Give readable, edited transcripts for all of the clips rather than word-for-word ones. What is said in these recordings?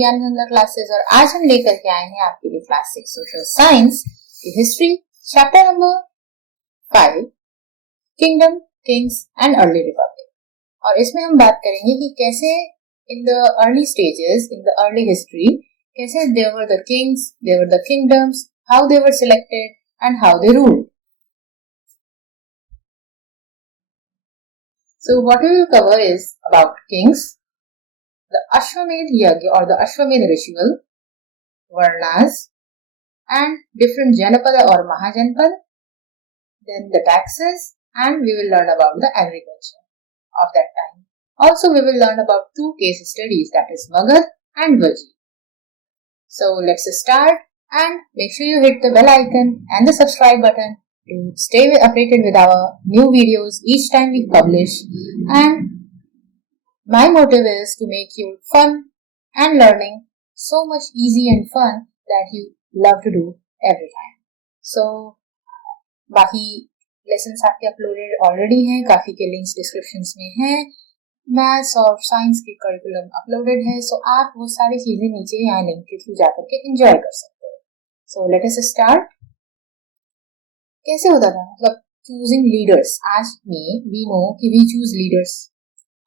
ज्ञान गंगा क्लासेस और आज हम लेकर के आए हैं आपके लिए क्लास 6 सोशल साइंस की history chapter number 5 kingdom kings and early republic. और इसमें हम बात करेंगे कि कैसे in the early stages in the early history कैसे there were the kings, there were the kingdoms, how they were selected and how they ruled. So what we will cover is about kings, the Ashwamedh Yagya or the Ashwamedh ritual, Varnas, and different Janapada or Mahajanpad, then the taxes, and we will learn about the agriculture of that time. Also, we will learn about two case studies, that is Magad and Vaji. So let's start, and make sure you hit the bell icon and the subscribe button to stay updated with our new videos each time we publish. And my motive is to make you fun and learning so much easy and fun that you love to do every time. So, बाकी lessons आपके uploaded already हैं, काफी के links descriptions में हैं, maths और science के curriculum uploaded है, सो आप वो सारी चीजें नीचे यहाँ लिंक के थ्रू जाकर के एंजॉय कर सकते हो। So let us start. कैसे होता था, मतलब चूजिंग लीडर्स। आज में वी नो कि we choose leaders.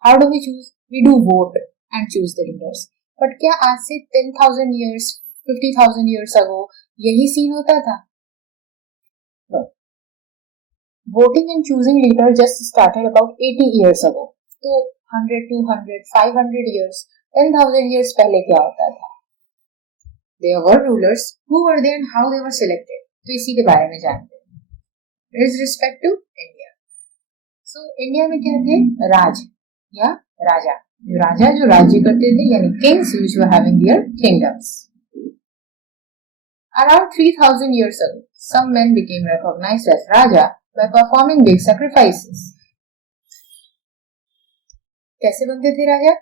How do we choose? We do vote and choose the leaders. But क्या आज से 10,000 years 50,000 years ago यही सीन होता था? No. Voting and choosing leader just started about 80 years ago. तो 100, 200, 500 years, 10,000 years पहले क्या होता था? There were rulers, who were they and how they were selected. तो इसी के बारे में जानते हैं। With respect to India. So India में क्या थे? राज या राजा, जो राज्य करते थे, यानी kings which were having their kingdoms. Around 3,000 years ago, some men became recognized as raja by performing big sacrifices. कैसे बनते थे राजा?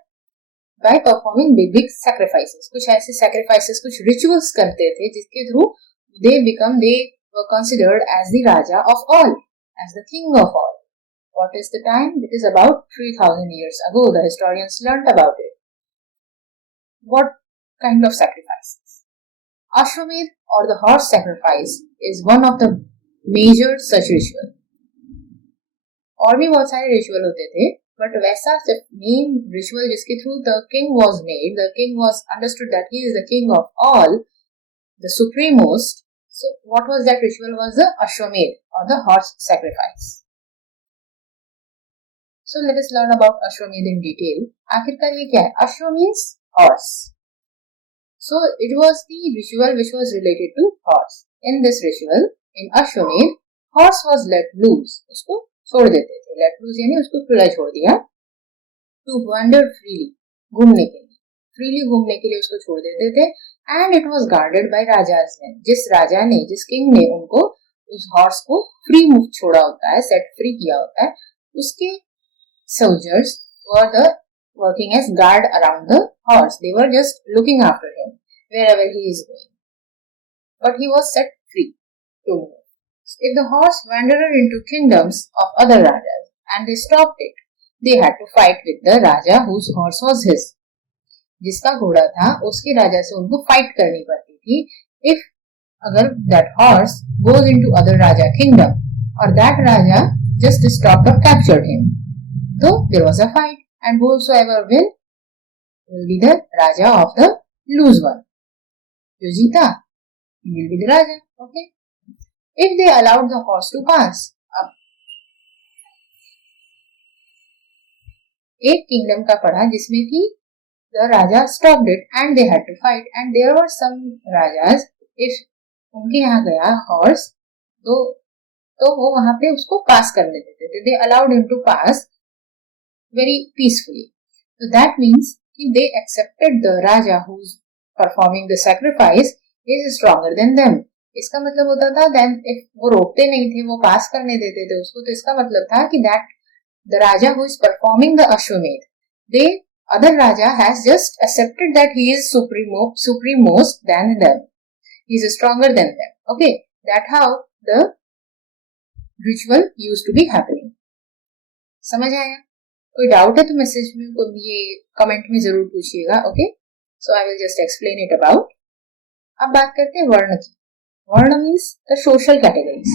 By performing big sacrifices. कुछ ऐसे sacrifices, कुछ rituals करते थे जिसके through they were considered as the raja of all, as the king of all. What is the time? It is about 3,000 years ago. The historians learnt about it. What kind of sacrifices? Ashwamedh or the horse sacrifice is one of the major such ritual. और भी बहुत सारे ritual होते थे, but वैसा main ritual जिसके through the king was made, the king was understood that he is the king of all, the supremost. So what was that ritual? Was the Ashwamedh or the horse sacrifice. So let us learn about Ashwamedh in detail. आखिरकार ये क्या है? Ashwa means horse. So it was the ritual which was related to horse. In this ritual, in Ashwamedh, horse was let loose. उसको छोड़ देते थे. Let loose यानी उसको खुला छोड़ दिया. To wander freely, घूमने के लिए. Freely घूमने के लिए उसको छोड़ देते थे. And it was guarded by rajas men. जिस राजा ने, जिस king ने उनको उस horse को free छोड़ा होता है, set free किया होता है, उसके soldiers were working as guard around the horse. They were just looking after him wherever he is going. But he was set free to move. If the horse wandered into kingdoms of other rajas and they stopped it, they had to fight with the raja whose horse was his. जिसका घोड़ा था उसके राजा से उनको fight करनी पड़ती थी. If अगर that horse goes into other raja kingdom or that raja just stopped or captured him, so there was a fight, and whosoever will be the raja of the loose one. जो जीता, he will be the raja. Okay. If they allowed the horse to pass, अब एक kingdom का पढ़ा जिसमें कि the raja stopped it and they had to fight, and there were some rajas, if उनके यहाँ गया horse, तो वो वहां पे उसको pass करने देते थे. They allowed him to pass very peacefully. So that means they accepted the raja who's performing the sacrifice is stronger than them. इसका मतलब होता था then if वो रोकते नहीं थे, वो पास करने देते थे उसको, तो इसका मतलब था कि that the raja who is performing the Ashwamedh, the other raja has just accepted that he is supremost than them. He is stronger than them. Okay, that how the ritual used to be happening. समझ आया? कोई doubt है तो message में ये comment में जरूर पूछिएगा. Okay. So I will just explain it about. अब बात करते हैं वर्ण की. Varna means the social categories.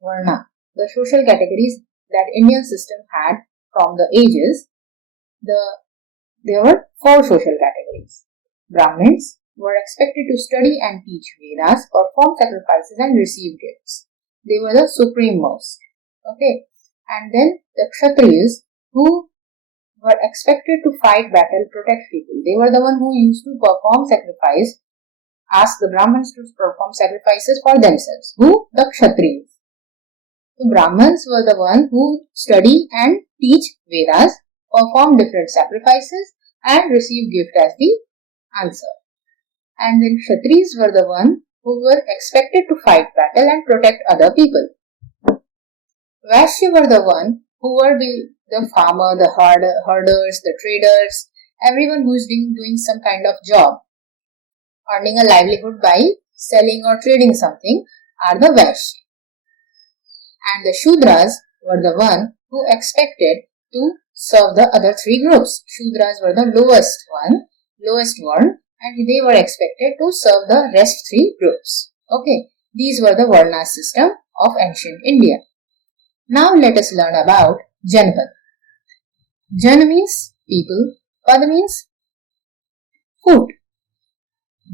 Varna, the social categories that Indian system had from the ages. There were 4 social categories. Brahmins were expected to study and teach Vedas, perform sacrifices and receive gifts. They were the supreme most. Okay. And then the Kshatriyas, who were expected to fight battle, protect people. They were the one who used to perform sacrifice, ask the Brahmins to perform sacrifices for themselves. Who? The Kshatriyas. The Brahmins were the one who study and teach Vedas, perform different sacrifices and receive gift as the answer. And then Kshatriyas were the one who were expected to fight battle and protect other people. Vaishya were the one who were the farmer, the herders, the traders, everyone who is doing some kind of job, earning a livelihood by selling or trading something, are the Vaishya. And the Shudras were the one who expected to serve the other 3 groups. Shudras were the lowest one, and they were expected to serve the rest 3 groups. Okay, these were the Varna system of ancient India. Now let us learn about Janpad. Jan means people, Pad means foot.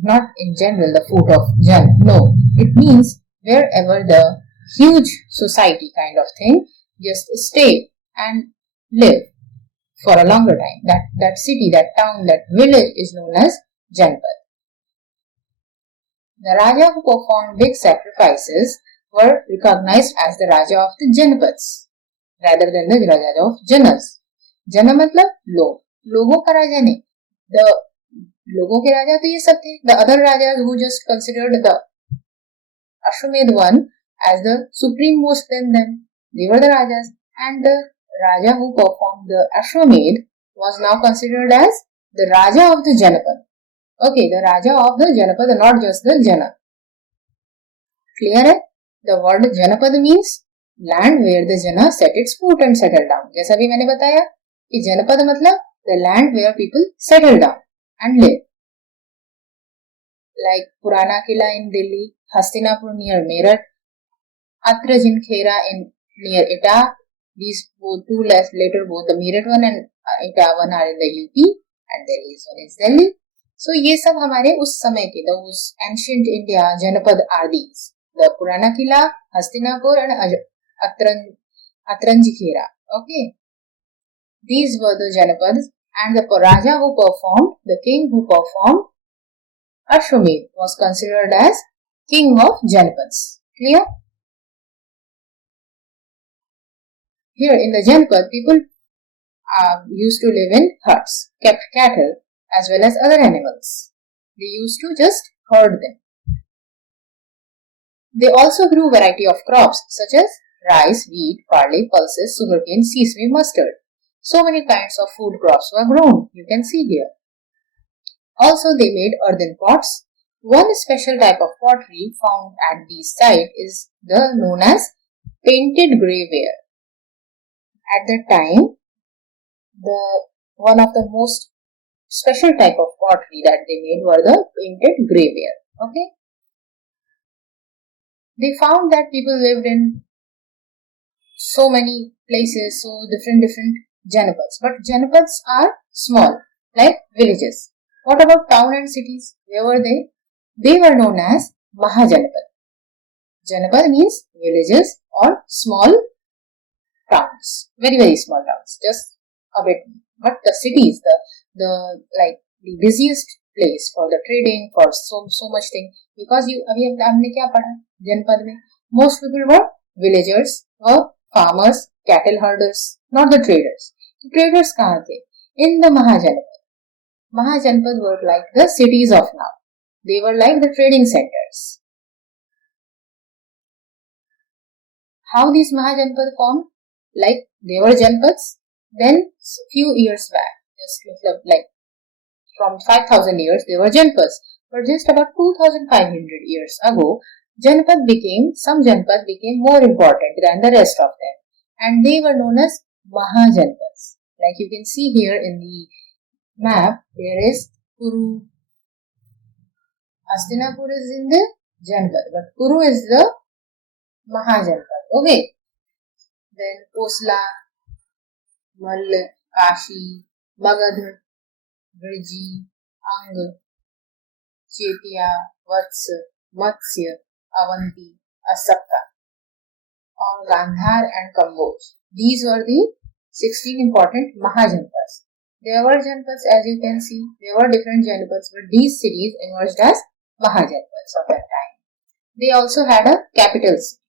Not in general the foot of Jan, no. It means wherever the huge society kind of thing just stay and live for a longer time. That city, that town, that village is known as Janpad. The Raja who performed big sacrifices were recognized as the Raja of the Janpads rather than the Raja of Janas. Jana मतलब लोगों का राजा नहीं. The लोगों के राजा तो ये सब थे. The other rajas who just considered the Ashwamedh one as the supreme most than them. They were the rajas, and the Raja who performed the Ashwamedh was now considered as the Raja of the Janapad. Okay, the Raja of the Janapad, not just the Jana. Clear है? The word Janapad means land where the Jana set its foot and settled down. जैसा भी मैंने बताया कि जनपद मतलब the land where people settle down and live. Like Purana Kila in Delhi, Hastinapur near Meerut, Atrajin Khera near Etah. These both two later both the Meerut one and Etah one are in the UP and Delhi's one is Delhi. So ये सब हमारे उस समय के those ancient India Janapad are these. The Purana Kila, Hastinapur and Atranji Khera. Okay. These were the Janapads, and the Raja who performed, the king who performed Ashwamedh was considered as king of Janapads. Clear? Here in the Janapad, people used to live in huts, kept cattle as well as other animals. They used to just herd them. They also grew variety of crops such as rice, wheat, barley, pulses, sugarcane, sesame, mustard. So many kinds of food crops were grown, you can see here. Also they made earthen pots. One special type of pottery found at these sites is the known as painted grey ware. At that time, one of the most special type of pottery that they made were the painted grey ware. Okay. They found that people lived in so many places, so different Janapads. But Janapads are small, like villages. What about town and cities? Where were they? They were known as Mahajanapad. Janapad means villages or small towns. Very, very small towns. Just a bit. But the cities, the busiest place for the trading, for so much thing. Because अभी हमने क्या पढ़ा जनपद में? Most people were villagers or farmers, cattle herders, not the traders. The traders कहाँ थे? In the Mahajanapad. Mahajanapad were like the cities of now. They were like the trading centers. How these Mahajanapad formed? Like they were Janapads. Then few years back, just like from 5,000 years, they were Janapads. But just about 2,500 years ago, some Janapads became more important than the rest of them. And they were known as Mahajanapads. Like you can see here in the map, there is Kuru. Hastinapur is in the Janpad, but Kuru is the Mahajanpad. Okay. Then Kosla, Mall, Kashi, Magadh, Briji, Ang, Chetia, Vats, Matsya, Avanti, Asaka, or Gandhar and Kamboj. These were the 16 important Mahajanpads. There were Janpads, as you can see, there were different Janpads, but these cities emerged as Mahajanpads of that time. They also had a capital city.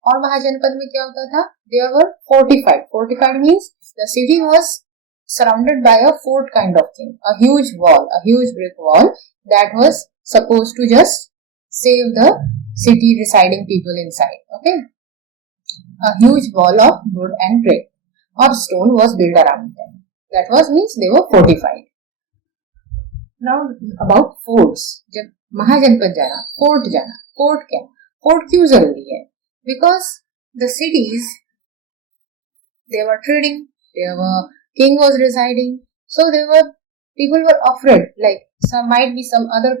और महाजनपद में क्या होता था? They were fortified. Fortified means the city was surrounded by a fort kind of thing, a huge wall, a huge brick wall that was supposed to just save the city residing people inside. Okay, a huge wall of wood and brick or stone was built around them. That was means they were fortified. Now about forts. जब महाजनपद जाना, fort जाना, fort क्या? Fort क्यों जरूरी है? Because the cities, they were trading, there were king was residing, so people were afraid, like some other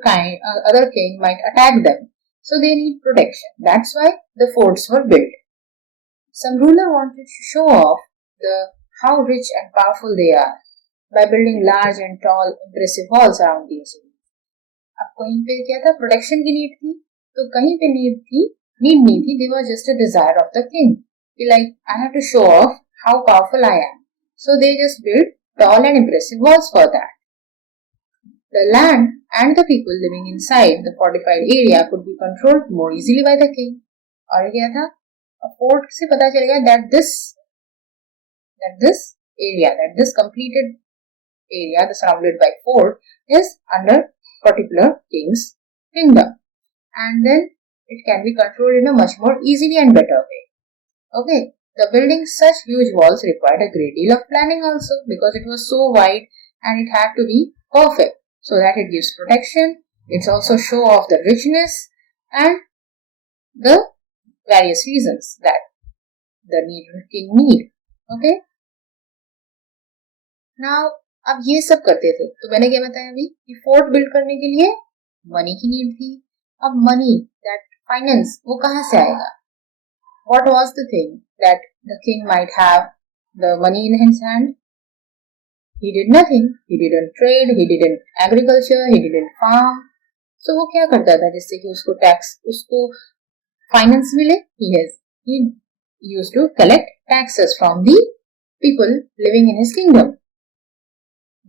king might attack them, so they need protection. That's why the forts were built. Some ruler wanted to show off how rich and powerful they are by building large and tall impressive walls around their city. अब कहीं पे क्या था? Protection की need थी, तो कहीं पे नीड नहीं थी. They were just a desire of the king. Like, I have to show off how powerful I am. So they just built tall and impressive walls for that. The land and the people living inside the fortified area could be controlled more easily by the king. और क्या था? Fort से पता चलेगा that this completed area, surrounded by fort, is under particular king's kingdom, and then it can be controlled in a much more easily and better way. Okay, the building such huge walls required a great deal of planning also, because it was so wide and it had to be perfect so that it gives protection. It's also show off the richness and the various reasons that the king need. Okay. Now, अब ये सब करते थे, तो मैंने क्या बताया अभी कि फोर्ट बिल्ड करने के लिए मनी की नीड थी. अब मनी, दैट फाइनेंस, वो कहाँ से आएगा? What was the thing that the king might have the money in his hand? He did nothing. He didn't trade, he didn't agriculture, he didn't farm. So वो क्या करता था जिससे कि उसको फाइनेंस मिले? He used to collect taxes from the people living in his kingdom.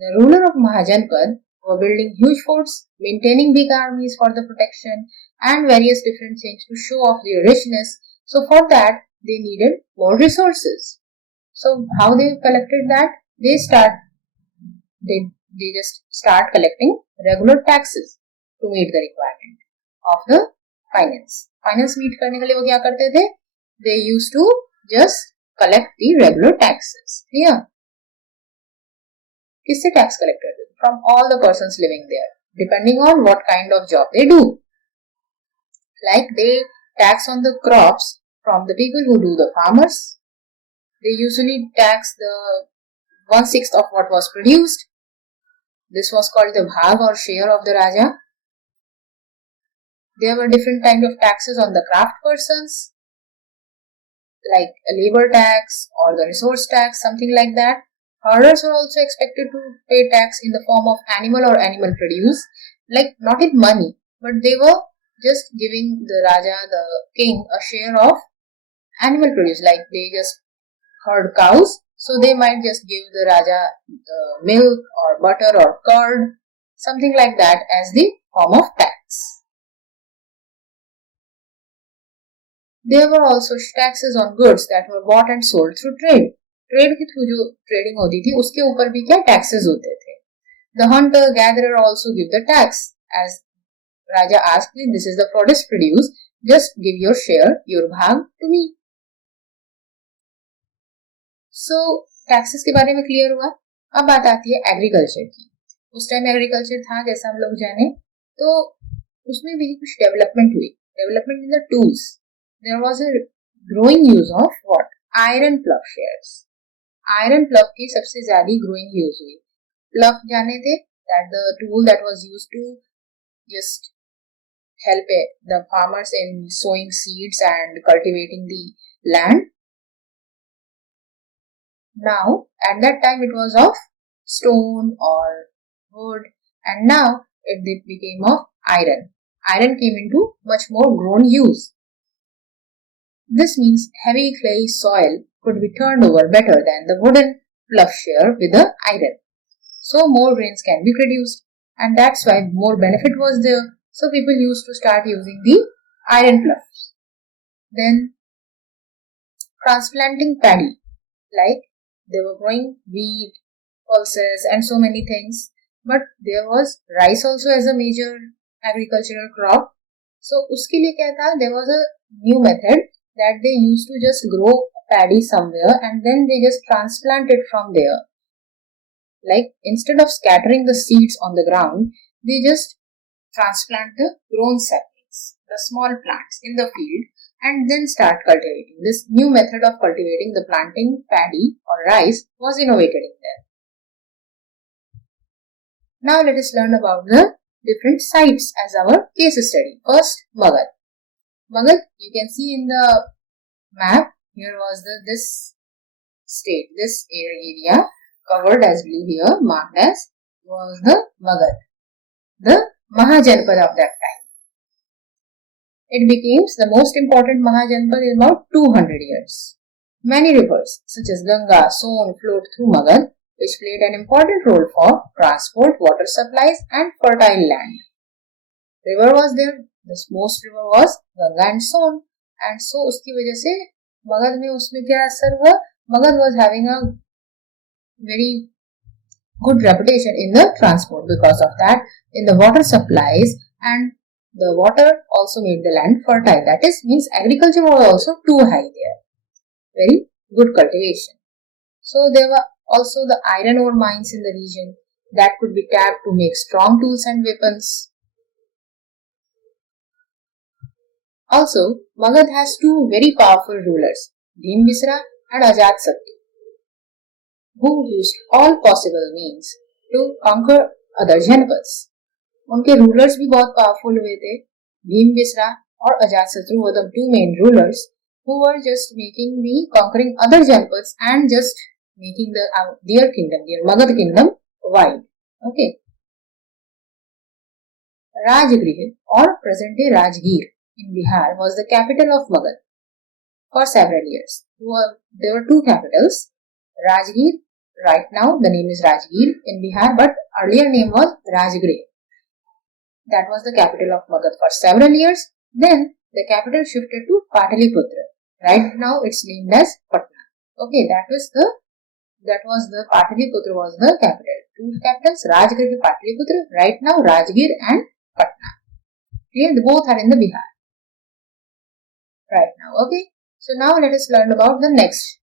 The ruler of Mahajanpad were building huge forts, maintaining big armies for the protection, and various different things to show off their richness. So for that, they needed more resources. So how they collected that? They just start collecting regular taxes to meet the requirement of the finance. Finance meet करने के लिए वो क्या करते थे? They used to just collect the regular taxes. Clear? किससे tax collect करते थे? From all the persons living there, depending on what kind of job they do. Like they tax on the crops from the people who do the farmers. They usually tax the 1/6 of what was produced. This was called the bhag or share of the Raja. There were different kinds of taxes on the craft persons, like a labor tax or the resource tax, something like that. Herders were also expected to pay tax in the form of animal or animal produce, like not in money, but they were just giving the Raja, the king, a share of animal produce, like they just herd cows, so they might just give the Raja milk or butter or curd, something like that as the form of tax. There were also taxes on goods that were bought and sold through trade. Trade के through जो trading होती थी उसके ऊपर भी क्या taxes होते थे. The hunter gatherer also give the tax, as Raja asked me, this is the produce produced, just give your share, your bhag to me. So taxes के बारे में क्लियर हुआ. अब बात आती है एग्रीकल्चर की. उस टाइम एग्रीकल्चर था जैसा हम लोग जाने, तो उसमें भी कुछ डेवलपमेंट हुई. Development in the tools. There was a growing use of what? Iron plough shares. Iron plug की सबसे ज्यादा ग्रोइंग यूज हुई. प्लग जाने थे that the tool that was used to just help the farmers in sowing seeds and cultivating the land. Now, at that time it was of stone or wood, and now it became of iron. Iron came into much more grown use. This means heavy clayey soil could be turned over better than the wooden ploughshare with the iron. So more grains can be produced, and that's why more benefit was there. So people used to start using the iron ploughs. Then transplanting paddy, like they were growing wheat, pulses and so many things, but there was rice also as a major agricultural crop. So uske liye kya tha, there was a new method that they used to just grow paddy somewhere and then they just transplant it from there. Like instead of scattering the seeds on the ground, they just transplant the grown saplings, the small plants in the field, and then start cultivating. This new method of cultivating the planting paddy or rice was innovated in there. Now let us learn about the different sites as our case study. First, Magadh. Magadh, you can see in the map, here was this state, this area covered as blue here, marked as was the Magadh, the Mahajanpad of that time. It became the most important Mahajanpad in about 200 years. Many rivers such as Ganga, Son flowed through Magadh, which played an important role for transport, water supplies and fertile land. River was there, the most river was Ganga and Son, and so uski wajah se Magadh mein usme kya asar hua? Magadh was having a very good reputation in the transport because of that, in the water supplies, and the water also made the land fertile. That is, means agriculture was also too high there. Very good cultivation. So there were also the iron ore mines in the region that could be tapped to make strong tools and weapons. Also, Magadh has two very powerful rulers, Bhimbisra and Ajatsattu, who used all possible means to conquer other Janapads. उनके rulers भी बहुत powerful हुए थे. भीमबिसरा और Ajatashatru were the two main rulers who were just making the conquering other Janapads and just making their kingdom, their Magadh kingdom wide. Okay. Rajgriha or present day Rajgir in Bihar was the capital of Magadh for several years. There were two capitals, Rajgir. Right now the name is Rajgir in Bihar, but earlier name was Rajgriha. That was the capital of Magadh for several years. Then the capital shifted to Pataliputra. Right now it's named as Patna. Okay, that was the Pataliputra was the capital. Two capitals, Rajgir and Pataliputra. Right now Rajgir and Patna. Clear? Both are in the Bihar. Right now. Okay. So now let us learn about the next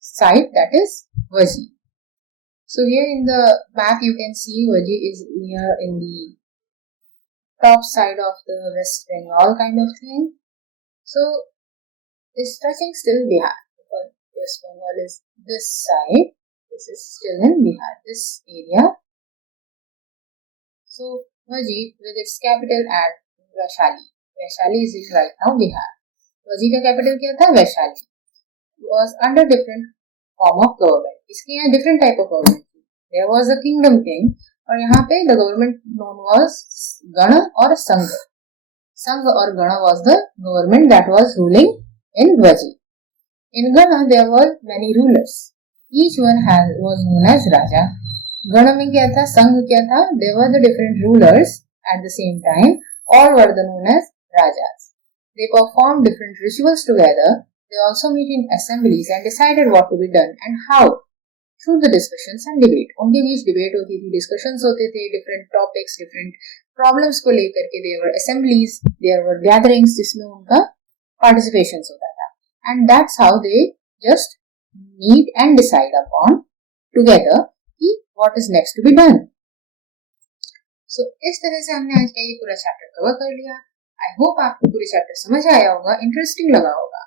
site, that is Vaji. So here in the map you can see Vaji is near in the top side of the West Bengal kind of thing. So it's touching still Bihar because West Bengal is this side. This is still in Bihar, this area. So Vaji with its capital at Vaishali. Vaishali is in right now Bihar. Vaji का capital क्या था? Vaishali. Was under different form of government. इसके यहाँ different type of government. There was a kingdom king और यहाँ पे the government known was Gana or Sangha. Sangha or Gana was the government that was ruling in Vaji. In Gana there were many rulers. Each one was known as Raja. Gana में क्या था? Sangha क्या था? There were the different rulers at the same time. All were known as Rajas. They performed different rituals together. They also meet in assemblies and decided what to be done and how through the discussions and debate. उनके बीच debate होती थी, discussions होते थे, different topics, different problems को लेकर के there were assemblies, there were gatherings जिसमें उनका participations होता था. And that's how they just meet and decide upon together कि what is next to be done. So इस तरह से हमने आज का ये पूरा chapter cover कर लिया. I hope आपको पूरे chapter समझ आया होगा, interesting लगा होगा.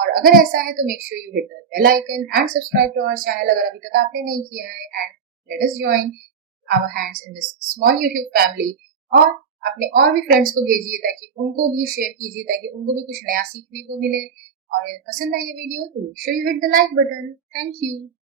और अगर ऐसा है तो make sure you hit the bell icon and subscribe to our channel अगर अभी तक आपने नहीं किया है, and let us join our hands in this small YouTube family और अपने और भी फ्रेंड्स को भेजिए ताकि उनको भी शेयर कीजिए ताकि उनको भी कुछ नया सीखने को मिले। और पसंद आई ये वीडियो तो make sure you hit the like button. Thank you.